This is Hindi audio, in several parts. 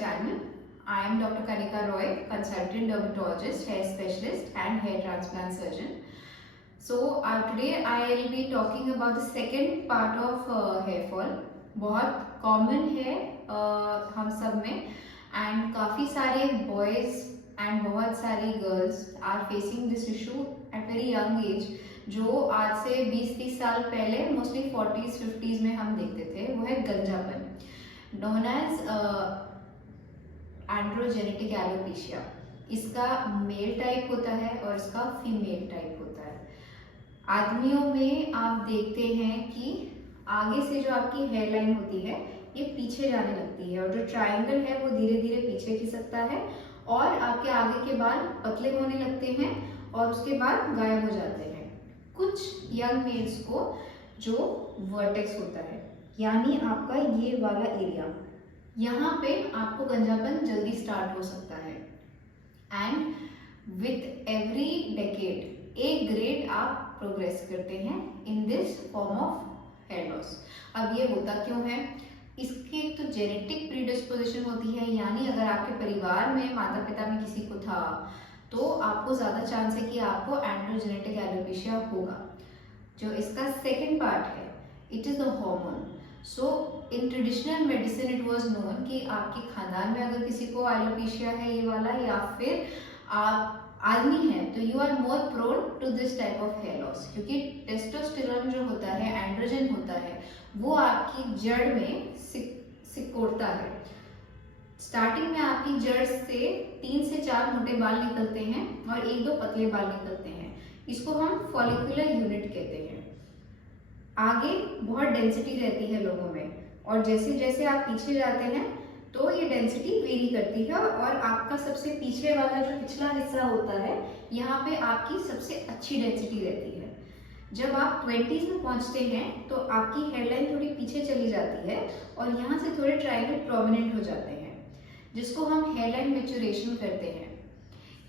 channel. I am Dr. Kanika Roy, consultant dermatologist, hair specialist and hair transplant surgeon. So today I will be talking about the second part of hair fall. बहुत common है हम सब में and काफ़ी सारे boys and बहुत सारी girls are facing this issue at very young age. जो आज से 20-30 साल पहले मोस्टली 40s 50s में हम देखते थे वो है गंजापन, known as एंड्रोजेनेटिक एलोपेशिया। इसका मेल टाइप होता है और इसका फीमेल टाइप होता है। आदमियों में आप देखते हैं कि आगे से जो आपकी हेयर लाइन होती है ये पीछे जाने लगती है और जो ट्रायंगल है वो धीरे धीरे पीछे खिसकता है और आपके आगे के बाल पतले होने लगते हैं और उसके बाद गायब हो जाते हैं। कुछ यंग मेल्स को जो वर्टेक्स होता है यानी आपका ये वाला एरिया, यहाँ पे आपको गंजापन जल्दी स्टार्ट हो सकता है एंड विथ एवरी डेकेड एक ग्रेड आप प्रोग्रेस करते हैं in this form of hair loss. अब ये होता क्यों है? इसकी तो जेनेटिक प्रीडिस्पोजिशन होती है, यानी अगर आपके परिवार में माता पिता में किसी को था तो आपको ज़्यादा चांस है कि आपको एंड्रोजेनेटिक एलोपेशिया होगा। जो इसका सेकेंड पार्ट है, it is the hormone. So in traditional medicine it was known कि आपके खानदान में अगर किसी को एलोपेशिया है ये वाला या फिर आप आदमी है तो you are more prone to this type of hair loss, क्योंकि टेस्टोस्टेरोन जो होता है, एंड्रोजन होता है, वो आपकी जड़ में सिकोड़ता है। स्टार्टिंग में आपकी जड़ से 3 से 4 मोटे बाल निकलते हैं और 1-2 पतले बाल निकलते हैं। इसको हम फॉलिकुलर यूनिट कहते हैं। आगे बहुत डेंसिटी रहती है लोगों में और जैसे जैसे आप पीछे जाते हैं तो ये डेंसिटी वेरी करती है और आपका सबसे पीछे वाला जो पिछला हिस्सा होता है यहाँ पे आपकी सबसे अच्छी डेंसिटी रहती है। जब आप 20s में पहुँचते हैं तो आपकी हेयरलाइन थोड़ी पीछे चली जाती है और यहाँ से थोड़े ट्रायंगल प्रोमिनेंट हो जाते हैं, जिसको हम हेयरलाइन मैच्योरेशन करते हैं।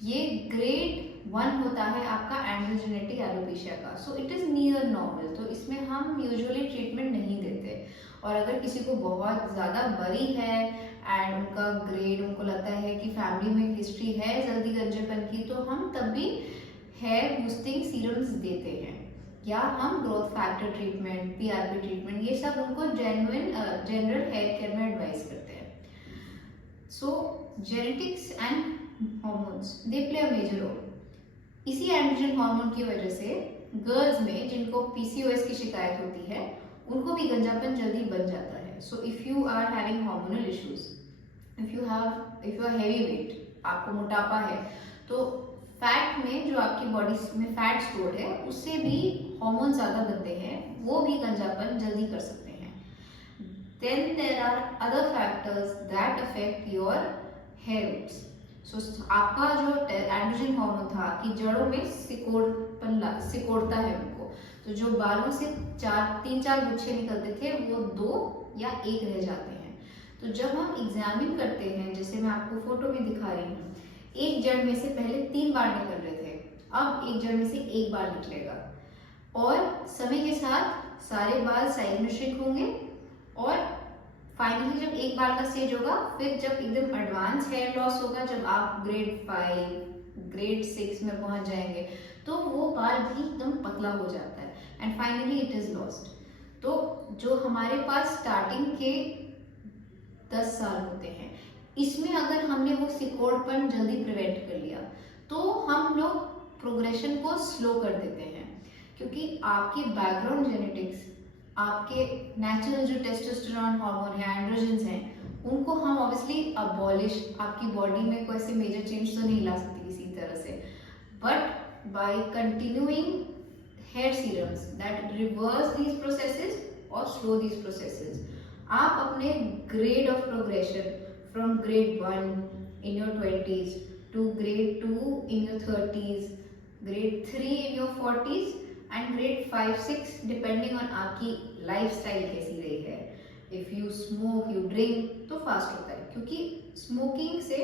ये ग्रेड 1 होता है आपका एंड्रोजेनेटिक एलोपेशिया का। So it is near normal, तो इसमें हम यूजुअली ट्रीटमेंट नहीं देते। और अगर किसी को बहुत ज़्यादा बड़ी है एंड उनका ग्रेड, उनको लगता है कि फैमिली में हिस्ट्री है जल्दी गंजेपन की, तो हम तब भी हेयर बूस्टिंग सीरम्स देते हैं या हम growth factor treatment, PRP treatment, ये सब उनको जनरल हेयर केयर में एडवाइस करते हैं। So genetics and hormones they play a major role। इसी एंड्रोजन हार्मोन की वजह से गर्ल्स में जिनको PCOS की शिकायत होती है उनको भी गंजापन जल्दी बन जाता है। So if you are having hormonal issues, if you are heavy weight, आपको मोटापा है, तो फैट में जो आपकी बॉडी में फैट स्टोर है उससे भी हार्मोन ज़्यादा बनते हैं, वो भी गंजापन जल्दी कर सकते हैं। Then there are other factors that affect your hair roots. So आपका जो एंड्रोजन हार्मोन था कि जड़ों में सिकोड़ता है उनको, तो जो बालों से 3-4 गुच्छे निकलते थे वो 2 या 1 रह जाते हैं। तो जब हम एग्जामिन करते हैं, जैसे मैं आपको फोटो में दिखा रही हूँ, एक जड़ में से पहले 3 बाल निकल रहे थे, अब एक जड़ में से 1 बाल निकलेगा और समय के साथ सारे बाल साइज में श्रिंक होंगे और फाइनली जब एक बाल का स्टेज होगा, फिर जब एकदम एडवांस हेयर लॉस होगा, जब आप ग्रेड 5 ग्रेड 6 में पहुंच जाएंगे तो वो बाल भी एकदम पतला हो जाता है and finally it is lost. तो जो हमारे पास स्टार्टिंग के 10 साल होते हैं, इसमें अगर हमने वो सिकोड़पन जल्दी प्रिवेंट कर लिया तो हम लोग प्रोग्रेशन को स्लो कर देते हैं, क्योंकि आपकी बैकग्राउंड जेनेटिक्स, आपके नेचुरल जो टेस्टोस्टेरोन हार्मोन है, एंड्रोजन्स हैं, उनको हम ऑब्वियसली अबॉलिश, आपकी बॉडी में कोई ऐसे मेजर चेंज तो नहीं ला सकते किसी तरह से, but by continuing hair serums that reverse these processes और स्लो दीज प्रोसेसेस, आप अपने grade of progression from grade 1 in your 20s to grade 2 in your 30s, grade 3 in your 40s and grade 5-6 depending on आपकी लाइफस्टाइल कैसी रही है। If you smoke, you drink, तो फास्ट होता है, क्योंकि स्मोकिंग से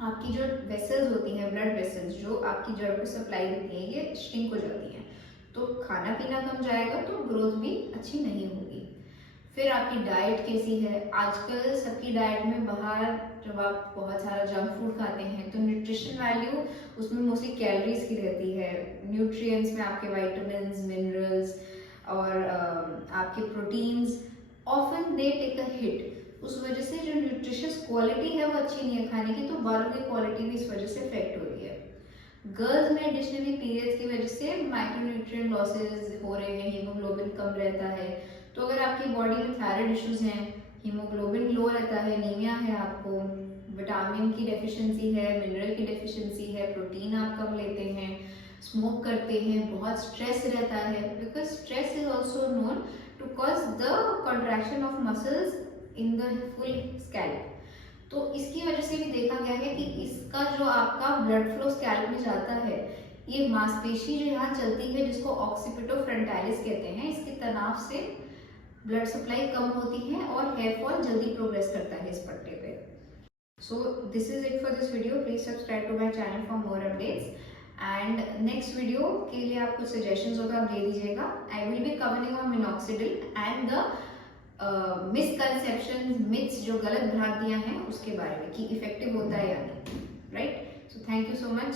आपकी जो वेसल्स होती हैं, ब्लड वेसल्स जो आपकी जड़ को सप्लाई देती हैं, ये श्रिंक हो जाती हैं, तो खाना पीना कम जाएगा तो ग्रोथ भी अच्छी नहीं होगी। फिर आपकी डाइट कैसी है। आजकल सबकी डाइट में बाहर जब आप बहुत सारा जंक फूड खाते हैं तो न्यूट्रिशन वैल्यू उसमें मोस्टली कैलोरीज की रहती है। न्यूट्रिएंट्स में आपके विटामिन्स, मिनरल्स और आपके proteins often they take a hit. उस वजह से जो न्यूट्रिशियस क्वालिटी है वो अच्छी नहीं है खाने की, तो बालों की क्वालिटी भी इस वजह से इफेक्ट हो रही है। गर्ल्स में एडिशनली पीरियड्स की वजह से माइक्रोन्यूट्रिएंट लॉसेस हो रहे हैं, हीमोग्लोबिन कम रहता है। तो अगर आपकी बॉडी में थायराइड इश्यूज हैं, हीमोग्लोबिन लो रहता है, एनीमिया है, आपको विटामिन की डेफिशिएंसी है, मिनरल की डेफिशिएंसी है, प्रोटीन आप कम लेते हैं, स्मोक करते हैं, बहुत स्ट्रेस रहता है, because stress is also known to cause the contraction of muscles in the full scalp. तो इसकी वजह से भी देखा गया है कि इसका जो आपका ब्लड फ्लो स्कैल्प में जाता है, ये मांसपेशी जो यहाँ चलती है जिसको ऑक्सीपिटो फ्रंटालिस कहते हैं, इसके तनाव से ब्लड सप्लाई कम होती है और हेयर फॉल जल्दी प्रोग्रेस करता है इस पट्टे पे। So this is it for this video. Please subscribe to my channel for more updates and next video के लिए आप कुछ सजेशंस हो तो आप दे दीजिएगा। I will be covering on minoxidil and the misconception, myths, जो गलत भ्रांतियां हैं उसके बारे में कि इफेक्टिव होता है या नहीं, right. So thank you so much.